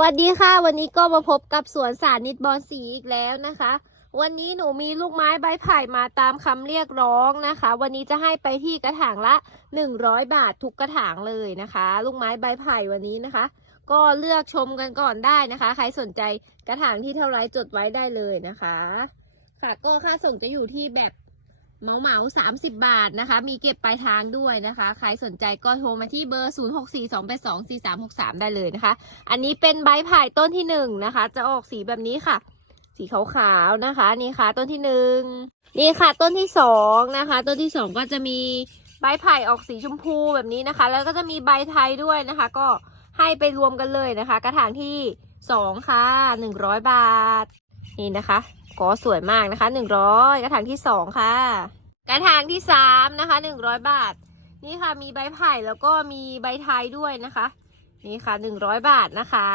วัสดีค่ะ วันนี้ก็มาพบกับสวนสานิตบอนสีอีกแล้วนะคะ วันนี้หนูมีลูกไม้ใบไผ่มาตามคำเรียกร้องนะคะ วันนี้จะให้ไปที่กระถางละ 100 บาททุกกระถางเลยนะคะ ลูกไม้ใบไผ่วันนี้นะคะ ก็เลือกชมกันก่อนได้นะคะ ใครสนใจกระถางที่เท่าไรจดไว้ได้เลยนะคะ ค่ะก็ค่าส่งจะอยู่ที่แบบ เหมาเหมาสามสิบบาทนะคะ มีเก็บปลายทางด้วยนะคะ ใครสนใจก็โทรมาที่เบอร์ 0 6 4 2 8 2 4 3 6 3 ได้เลยนะคะ อันนี้เป็นใบไผ่ต้นที่หนึ่งนะคะ จะออกสีแบบนี้ค่ะ สีขาวๆนะคะ นี่ค่ะต้นที่หนึ่งนี่ค่ะต้นที่สองนะคะ ต้นที่สองก็จะมีใบไผ่ออกสีชมพูแบบนี้นะคะ แล้วก็จะมีใบไทยด้วยนะคะ ก็ให้ไปรวมกันเลยนะคะ กระถางที่สองค่ะหนึ่งร้อยบาท นี่นะคะ ก็สวยมากนะคะหนึ่งร้อยกระถางที่สองค่ะ กระถางที่สามนะคะหนึ่งร้อยบาท นี่ค่ะมีใบไผ่แล้วก็มีใบไทยด้วยนะคะ นี่ค่ะหนึ่งร้อยบาทนะคะ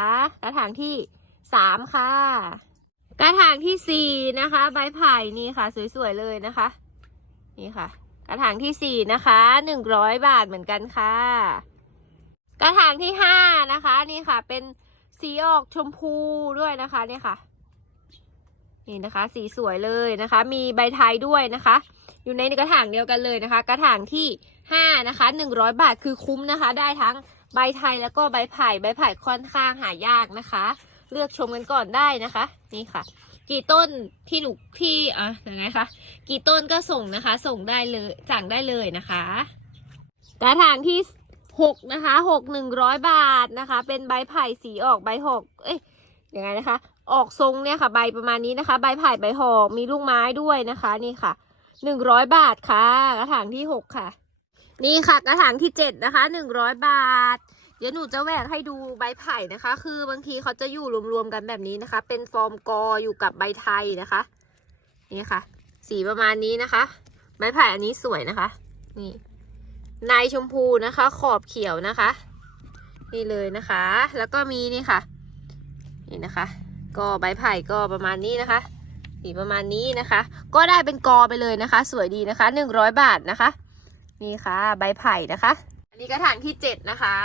กระถางที่สามค่ะ กระถางที่สี่นะคะ ใบไผ่นี่ค่ะ สวยๆเลยนะคะ นี่ค่ะ กระถางที่สี่นะคะหนึ่งร้อยบาทเหมือนกันค่ะ กระถางที่ห้านะคะ นี่ค่ะเป็นสีออกชมพูด้วยนะคะเนี่ยค่ะ นี่นะคะ สีสวยเลยนะคะ มีใบไทยด้วยนะคะ อยู่ในกระถางเดียวกันเลยนะคะ กระถางที่ห้านะคะหนึ่งร้อยบาทคือคุ้มนะคะ ได้ทั้งใบไทยแล้วก็ใบไผ่ใบไผ่ค่อนข้างหายากนะคะ เลือกชมกันก่อนได้นะคะ นี่ค่ะ กี่ต้นที่หนูที่อะยังไงคะกี่ต้นก็ส่งนะคะ ส่งได้เลยสั่งได้เลยนะคะ กระถางที่หกนะคะหกหนึ่งร้อยบาทนะคะ เป็นใบไผ่สีออกใบหกเอ้ย ยังไงนะคะ ออกทรงเนี่ยค่ะ ใบประมาณนี้นะคะ ใบไผ่ใบหอกมีลูกไม้ด้วยนะคะนี่ค่ะหนึ่งร้อยบาทค่ะ กระถางที่หกค่ะ นี่ค่ะ กระถางที่เจ็ดนะคะหนึ่งร้อยบาท เดี๋ยวหนูจะแหวกให้ดูใบไผ่นะคะ คือบางทีเขาจะอยู่รวมๆกันแบบนี้นะคะ เป็นฟอร์มกออยู่กับใบไทยนะคะ นี่ค่ะ สีประมาณนี้นะคะ ใบไผ่อันนี้สวยนะคะ นี่ในชมพูนะคะ ขอบเขียวนะคะ นี่เลยนะคะ แล้วก็มีนี่ค่ะ นี่นะคะ ก็ใบไผ่ก็ประมาณนี้นะคะสีประมาณนี้นะคะ ก็ได้เป็นกอไปเลยนะคะ สวยดีนะคะหนึ่งร้อยบาทนะคะ นี่ค่ะ ใบไผ่นะคะ อันนี้กระถางที่เจ็ดนะคะ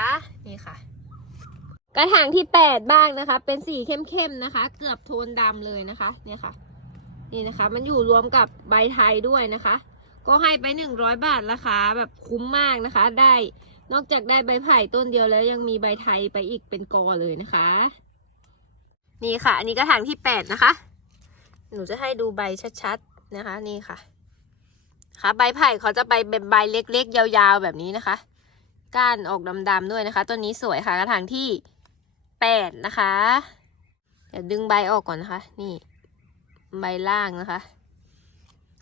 นี่ค่ะ กระถางที่แปดบ้างนะคะ เป็นสีเข้มๆนะคะ เกือบโทนดำเลยนะคะ เนี่ยค่ะ นี่นะคะ มันอยู่รวมกับใบไทยด้วยนะคะ ก็ให้ไปหนึ่งร้อยบาทราคาแบบคุ้มมากนะคะ ได้ นอกจากได้ใบไผ่ต้นเดียวแล้วยังมีใบไทยไปอีกเป็นกอเลยนะคะ นี่ค่ะ อันนี้กระถางที่แปดนะคะ หนูจะให้ดูใบชัดๆนะคะ นี่ค่ะ ค่ะ ใบไผ่เขาจะไปเป็นใบเล็กๆ ยาวๆแบบนี้นะคะ ก้านออกดำๆด้วยนะคะ ต้นนี้สวยค่ะ กระถางที่แปดนะคะ เดี๋ยวดึงใบออกก่อนนะคะ นี่ ใบล่างนะคะ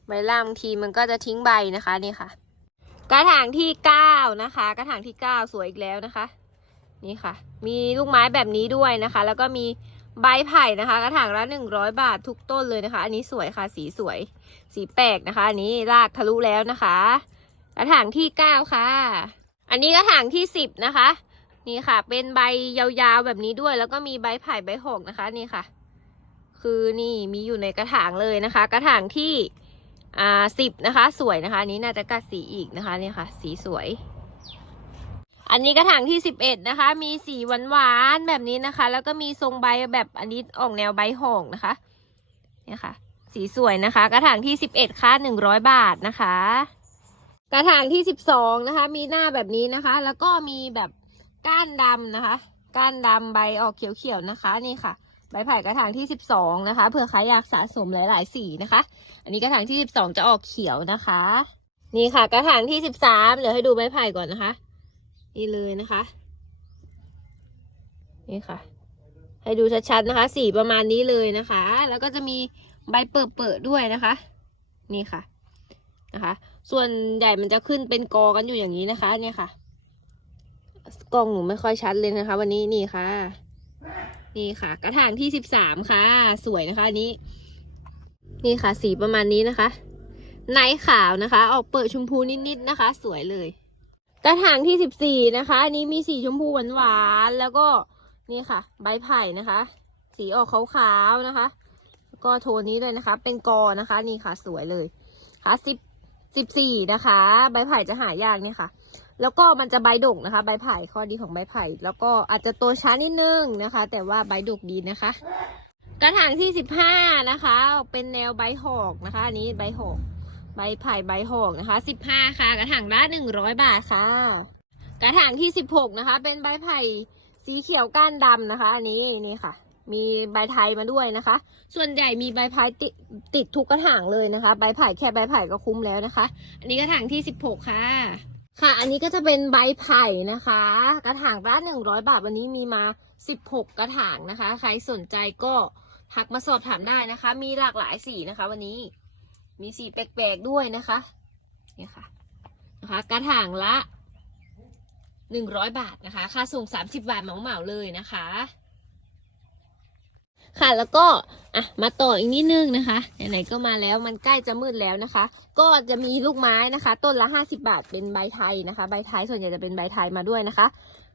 ใบล่างบางทีมันก็จะทิ้งใบนะคะนี่ค่ะ กระถางที่เก้านะคะ กระถางที่เก้าสวยอีกแล้วนะคะ นี่ค่ะ มีลูกไม้แบบนี้ด้วยนะคะ แล้วก็มี ใบไผ่นะคะ กระถางละหนึ่งร้อยบาททุกต้นเลยนะคะ อันนี้สวยค่ะสีสวย สีแปลกนะคะ อันนี้รากทะลุแล้วนะคะ กระถางที่เก้าค่ะ อันนี้กระถางที่สิบนะคะ นี่ค่ะ เป็นใบยาวๆแบบนี้ด้วย แล้วก็มีใบไผ่ใบหกนะคะนี่ค่ะ คือนี่มีอยู่ในกระถางเลยนะคะ กระถางที่อ่าสิบนะคะ สวยนะคะนนี้น่าจะกัดสีอีกนะคะนี่ค่ะ สีสวย อันนี้กระถางที่สิบเอ็ดนะคะ มีสีหวานๆแบบนี้นะคะ แล้วก็มีทรงใบแบบอันนี้ออกแนวใบหอกนะคะ เนี่ยค่ะ สีสวยนะคะ กระถางที่สิบเอ็ดค่ะหนึ่งร้อยบาทนะคะ กระถางที่สิบสองนะคะ มีหน้าแบบนี้นะคะ แล้วก็มีแบบก้านดำนะคะ ก้านดำใบออกเขียวๆนะคะ นี่ค่ะใบไผ่กระถางที่สิบสองนะคะเผื่อใครอยากสะสมหลาย ๆ สีนะคะ อันนี้กระถางที่สิบสองจะออกเขียวนะคะ นี่ค่ะ กระถางที่สิบสามเดี๋ยวให้ดูใบไผ่ก่อนนะคะ นี่เลยนะคะ นี่ค่ะ ให้ดูชัดๆนะคะ สีประมาณนี้เลยนะคะ แล้วก็จะมีใบเปิดๆด้วยนะคะ นี่ค่ะนะคะ ส่วนใหญ่มันจะขึ้นเป็นกอกันอยู่อย่างนี้นะคะ เนี่ยค่ะ กล้องหนูไม่ค่อยชัดเลยนะคะ วันนี้นี่ค่ะ นี่ค่ะ กระถางที่สิบสามค่ะ สวยนะคะอันนี้ นี่ค่ะ สีประมาณนี้นะคะในขาวนะคะ ออกเปิดชมพูนิดๆนะคะ สวยเลย กระถางที่สิบสี่นะคะ อันนี้มีสีชมพูหวานๆ แล้วก็นี่ค่ะ ใบไผ่นะคะ สีออกขาวๆนะคะ แล้วก็โทนนี้เลยนะคะ เป็นกอนะคะ นี่ค่ะสวยเลยค่ะสิบสิบสี่นะคะ ใบไผ่จะหายากเนี่ยค่ะ แล้วก็มันจะใบดกนะคะ ใบไผ่ข้อดีของใบไผ่ แล้วก็อาจจะโตช้านิดนึงนะคะ แต่ว่าใบดกดีนะคะ กระถางที่สิบห้านะคะ เป็นแนวใบหอกนะคะ อันนี้ใบหอก ใบไผ่ใบหอกนะคะสิบห้าค่ะ กระถางละหนึ่งร้อยบาทค่ะ กระถางที่สิบหกนะคะ เป็นใบไผ่สีเขียวก้านดำนะคะ อันนี้นี่ค่ะ มีใบไทยมาด้วยนะคะ ส่วนใหญ่มีใบไผ่ติดติดทุกกระถางเลยนะคะ ใบไผ่แค่ใบไผ่ก็คุ้มแล้วนะคะ อันนี้กระถางที่สิบหกค่ะ ค่ะ อันนี้ก็จะเป็นใบไผ่นะคะ กระถางละหนึ่งร้อยบาทวันนี้มีมาสิบหกกระถางนะคะ ใครสนใจก็ทักมาสอบถามได้นะคะ มีหลากหลายสีนะคะ วันนี้ มีสีแปลกๆด้วยนะคะเนี่ยค่ะนะคะกระถางละหนึ่งร้อยบาทนะคะ ค่าส่งสามสิบบาทเหมาๆเลยนะคะ ค่ะแล้วก็อะมาต่ออีกนิดนึงนะคะไหนๆก็มาแล้วมันใกล้จะมืดแล้วนะคะ ก็จะมีลูกไม้นะคะ ต้นละห้าสิบาทเป็นใบไทยนะคะ ใบไทยส่วนใหญ่จะเป็นใบไทยมาด้วยนะคะ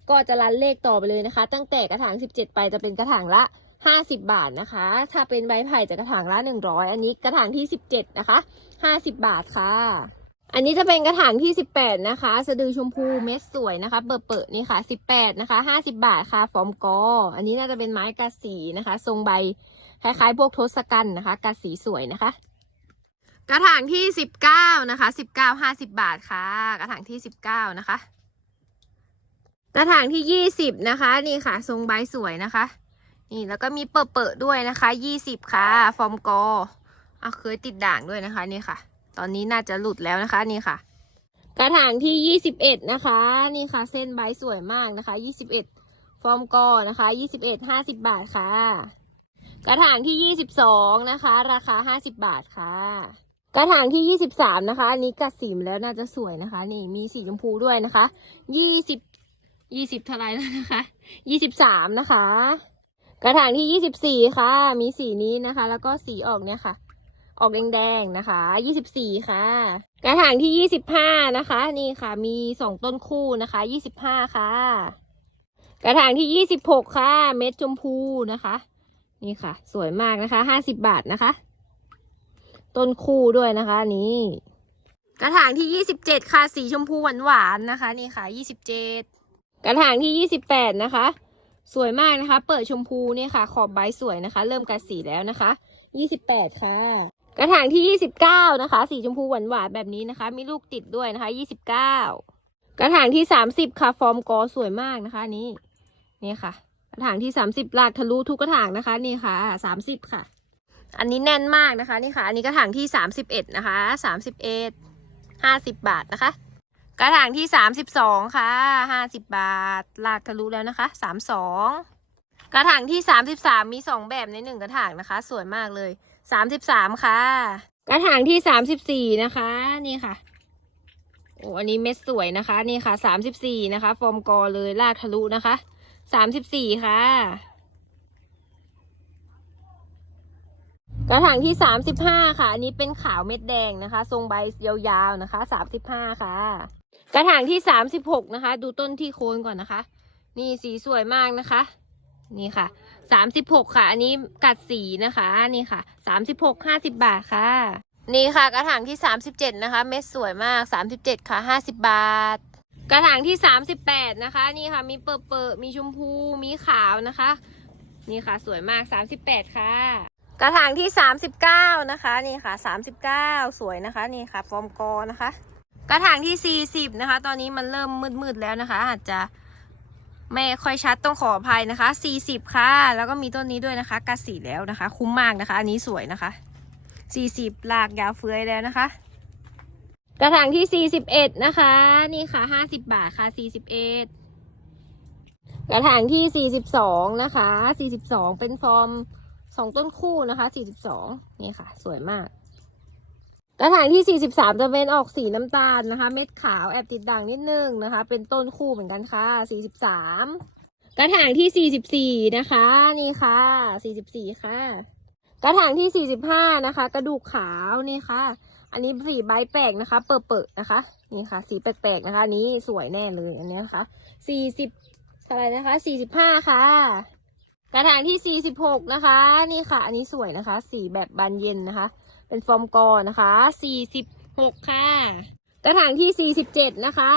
ก็จะรันเลขต่อไปเลยนะคะ ตั้งแต่กระถางสิบเจ็ดไปจะเป็นกระถางละ ห้าสิบบาทนะคะ ถ้าเป็นใบไผ่จะกระถางละหนึ่งร้อยอันนี้กระถางที่สิบเจ็ดนะคะห้าสิบาทค่ะ อันนี้จะเป็นกระถางที่สิบแปดนะคะ สะดือชมพูเม็ดสวยนะคะเปิดเปิดนี่ค่ะสิบแปดนะคะห้าสิบาทค่ะฟอร์มกอ อันนี้น่าจะเป็นไม้กระสีนะคะ ทรงใบคล้ายๆพวกทศกัณฐ์นะคะกระสีสวยนะคะ กระถางที่สิบเก้านะคะสิบเก้าห้าสิบาทค่ะ กระถางที่สิบเก้านะคะ กระถางที่ยี่สิบนะคะ นี่ค่ะ ทรงใบสวยนะคะ นี่แล้วก็มีเปิดเปิดด้วยนะคะยี่สิบค่ะ ฟอร์มกออะเคยติดด่างด้วยนะคะนี่ค่ะ ตอนนี้น่าจะหลุดแล้วนะคะนี่ค่ะ กระถางที่ยี่สิบเอ็ดนะคะ นี่ค่ะ เส้นใบสวยมากนะคะยี่สิบเอ็ดฟอร์มกอนะคะยี่สิบเอ็ดห้าสิบบาทค่ะ กระถางที่ยี่สิบสองนะคะ ราคาห้าสิบบาทค่ะ กระถางที่ยี่สิบสามนะคะอันนี้กัดสีมแล้วน่าจะสวยนะคะ นี่มีสีชมพูด้วยนะคะยี่สิบยี่สิบเท่าไรแล้วนะคะยี่สิบสามนะคะ กระถางที่ยี่สิบสี่ค่ะ มีสีนี้นะคะ แล้วก็สีออกเนี่ยค่ะ ออกแดงๆนะคะยี่สิบสี่ค่ะ กระถางที่ยี่สิบห้านะคะ นี่ค่ะ มีสองต้นคู่นะคะยี่สิบห้าค่ะ กระถางที่ยี่สิบหกค่ะ เม็ดชมพูนะคะ นี่ค่ะ สวยมากนะคะห้าสิบบาทนะคะ ต้นคู่ด้วยนะคะนนี้กระถางที่ยี่สิบเจ็ดค่ะ สีชมพูหวานๆนะคะ นี่ค่ะยี่สิบเจ็ดกระถางที่ยี่สิบแปดนะคะ สวยมากนะคะ เปิดชมพูนี่ค่ะ ขอบใบสวยนะคะ เริ่มกัดสีแล้วนะคะยี่สิบแปดค่ะ กระถางที่ยี่สิบเก้านะคะ สีชมพูหวานๆแบบนี้นะคะ มีลูกติดด้วยนะคะยี่สิบเก้ากระถางที่สามสิบค่ะ ฟอร์มกอสวยมากนะคะนี้นี่ค่ะ กระถางที่สามสิบหลากทะลุทุกกระถางนะคะ นี่ค่ะสามสิบค่ะ อันนี้แน่นมากนะคะนี่ค่ะ อันนี้กระถางที่สามสิบเอ็ดนะคะสามสิบเอ็ดห้าสิบบาทนะคะ กระถางที่สามสิบสองค่ะห้าสิบบาทลากทะลุแล้วนะคะสามสองกระถางที่สามสิบสามมีสองแบบในหนึ่งกระถางนะคะ สวยมากเลยสามสิบสามค่ะ กระถางที่สามสิบสี่นะคะ นี่ค่ะโอ้อันนี้เม็ดสวยนะคะ นี่ค่ะสามสิบสี่นะคะ ฟอร์มกอเลยลากทะลุนะคะสามสิบสี่ค่ะ กระถางที่สามสิบห้าค่ะ อันนี้เป็นขาวเม็ดแดงนะคะ ทรงใบยาวๆนะคะสามสิบห้าค่ะ กระถางที่สามสิบหกนะคะ ดูต้นที่โคนก่อนนะคะ นี่สีสวยมากนะคะ นี่ค่ะสามสิบหกค่ะ อันนี้กัดสีนะคะ นี่ค่ะสามสิบหกห้าสิบบาทค่ะ นี่ค่ะ กระถางที่สามสิบเจ็ดนะคะ เม็ดสวยมากสามสิบเจ็ดค่ะห้าสิบบาท กระถางที่สามสิบแปดนะคะ นี่ค่ะ มีเปิดเปิดมีชมพูมีขาวนะคะ นี่ค่ะ สวยมากสามสิบแปดค่ะกระถางที่สามสิบเก้านะคะ นี่ค่ะสามสิบเก้าสวยนะคะ นี่ค่ะ ฟอร์มกอนะคะ กระถางที่สี่สิบนะคะ ตอนนี้มันเริ่มมืดๆแล้วนะคะ อาจจะไม่ค่อยชัดต้องขออภัยนะคะสี่สิบค่ะ แล้วก็มีต้นนี้ด้วยนะคะกัดสีแล้วนะคะ คุ้มมากนะคะ อันนี้สวยนะคะสี่สิบลากยาวเฟื้อยแล้วนะคะ กระถางที่สี่สิบเอ็ดนะคะ นี่ค่ะห้าสิบาทค่ะสี่สิบเอ็ดกระถางที่สี่สิบสองนะคะสี่สิบสองเป็นฟอร์มสองต้นคู่นะคะสี่สิบสองนี่ค่ะ สวยมาก กระถางที่ 43 จะเป็นออกสีน้ำตาลนะคะ เม็ดขาวแอบติดด่างนิดนึงนะคะ เป็นต้นคู่เหมือนกันค่ะ 43 กระถางที่ 44 นะคะ นี่ค่ะ 44 ค่ะ กระถางที่ 45 นะคะ กระดูกขาวนี่ค่ะ อันนี้สีใบแปลกนะคะ เปิดเปิดนะคะ นี่ค่ะ สีแปลกๆนะคะนี้สวยแน่เลยอันนี้นะคะ40เท่าไรนะคะ 45 ค่ะกระถางที่ 46 นะคะ นี่ค่ะ อันนี้สวยนะคะ สีแบบบานเย็นนะคะ เป็นฟอร์มกอนะคะ46ค่ะ กระถางที่47นะคะ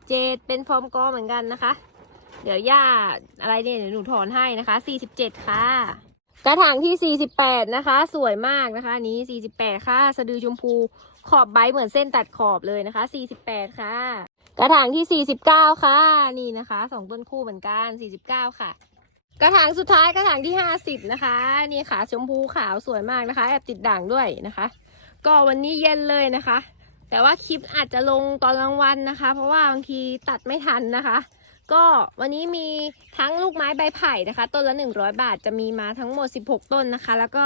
47เป็นฟอร์มกอเหมือนกันนะคะ เดี๋ยวย่าอะไรเนี่ยเดี๋ยวหนูถอนให้นะคะ47ค่ะ กระถางที่48นะคะ สวยมากนะคะนี้48ค่ะ สะดือชมพูขอบใบเหมือนเส้นตัดขอบเลยนะคะ48ค่ะ กระถางที่49ค่ะ นี่นะคะสองต้นคู่เหมือนกัน49ค่ะ กระถางสุดท้ายกระถางที่50นะคะ นี่ค่ะชมพูขาวสวยมากนะคะแอบติดด่างด้วยนะคะ ก็วันนี้เย็นเลยนะคะ แต่ว่าคลิปอาจจะลงตอนกลางวันนะคะ เพราะว่าบางทีตัดไม่ทันนะคะ ก็วันนี้มีทั้งลูกไม้ใบไผ่นะคะ ต้นละ 100 บาทจะมีมาทั้งหมด 16 ต้นนะคะ แล้วก็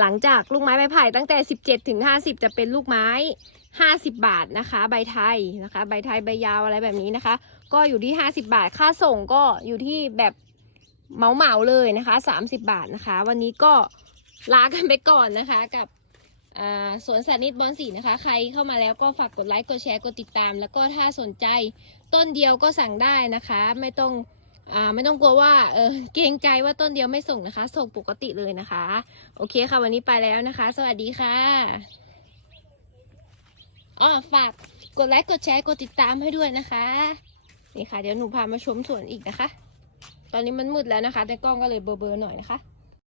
หลังจากลูกไม้ใบไผ่ตั้งแต่ 17ถึง50 จะเป็นลูกไม้ 50 บาทนะคะ ใบไทยนะคะ ใบไทยใบยาวอะไรแบบนี้นะคะ ก็อยู่ที่ 50 บาทค่าส่งก็อยู่ที่แบบ เหมาเหมาเลยนะคะ30บาทนะคะ วันนี้ก็ลากันไปก่อนนะคะ กับสวนสานิตบอลสีนะคะ ใครเข้ามาแล้วก็ฝากกดไลค์กดแชร์กดติดตาม แล้วก็ถ้าสนใจต้นเดียวก็สั่งได้นะคะ ไม่ต้องอไม่ต้องกลัวว่าเออเกรงใจว่าต้นเดียวไม่ส่งนะคะ ส่งปกติเลยนะคะ โอเคค่ะ วันนี้ไปแล้วนะคะ สวัสดีค่ะอ๋อฝากกดไลค์กดแชร์กดติดตามให้ด้วยนะคะ นี่ค่ะ เดี๋ยวหนูพามาชมสวนอีกนะคะ ตอนนี้มันมืดแล้วนะคะ แต่กล้องก็เลยเบลอๆหน่อยนะคะ